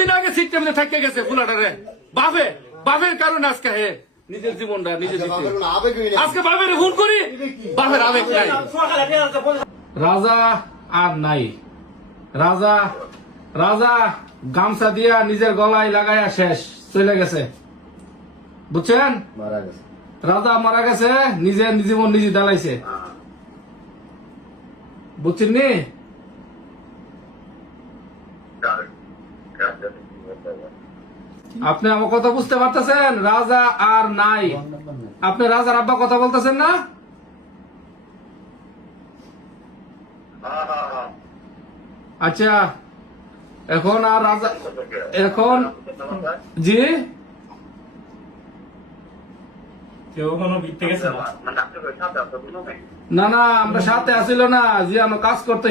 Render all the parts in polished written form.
দিন আগে সিস্টেমে থাকে গেছে ফুলাটারে বাপে বাপের কারণে আজকে হে নিজের জীবনটা নিজে দিতে আজকে বাপের ফোন করি বাপের আবেগ নাই রাজা আর নাই রাজা রাজা গামছা দিয়া নিজের গলায় লাগাইয়া শেষ চলে গেছে বুঝছেন রাজা মারা গেছে নিজের জীবন নিজে দালাইছে বুঝছেন নি আপনি আমার কথা বুঝতে পারতেছেন রাজা আর নাই আপনি রাজার আব্বা কথা বলতেছেন না আচ্ছা এখন আর রাজা এখন জি না না আমরা সাথে আসিল না জিয়ানো কাজ করতে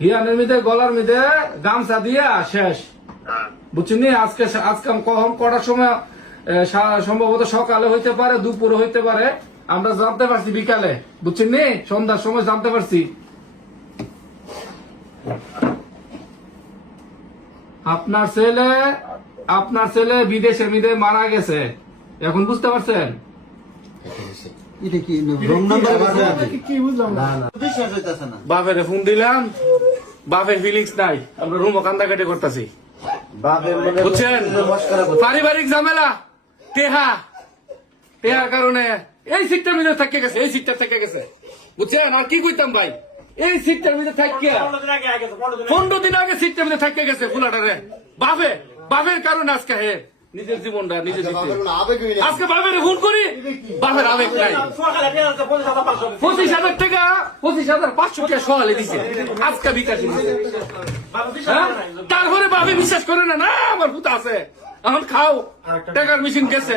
হিয়ানের মিদে গলার মিদে গামছা দিয়া শেষ বুঝছেন আজকে আজকে কখন কটার সময় সম্ভবত সকালে হইতে পারে দুপুরে হইতে পারে আমরা জানতে পারছি বিকালে বুঝছেন নি সন্ধ্যার সময় জানতে পারছি আপনার ছেলে বিদেশের মিদে মারা গেছে এখন বুঝতে পারছেন বাপের ফোন দিলাম বাপের ফিলিংস নাই আমরা রুমও কান্দাকাটি করতেছি বুঝছেন পারিবারিক ঝামেলা টেহার কারণে এই সিটটার মধ্যে থেকে গেছে এই সিটটা থেকে গেছে বুঝছেন আর কি কইতাম ভাই এই সিটটার মধ্যে থাকিয়া 15 দিন আগে সিটটার মধ্যে থেকে গেছে ফুলাটারে বাপের কারণে আজকে হে নিজের জীবনটা নিজে দিতে আজকে বাপের ফোন করি বাপের আবেগ নাই 25,000 টাকা 25,500 টাকা সহালে দিছে আজকে বিকাশে দিছে তারপরে বাপে বিশ্বাস করে না না আমার ভূত আছে এখন খাও টাকার মেশিন গেছে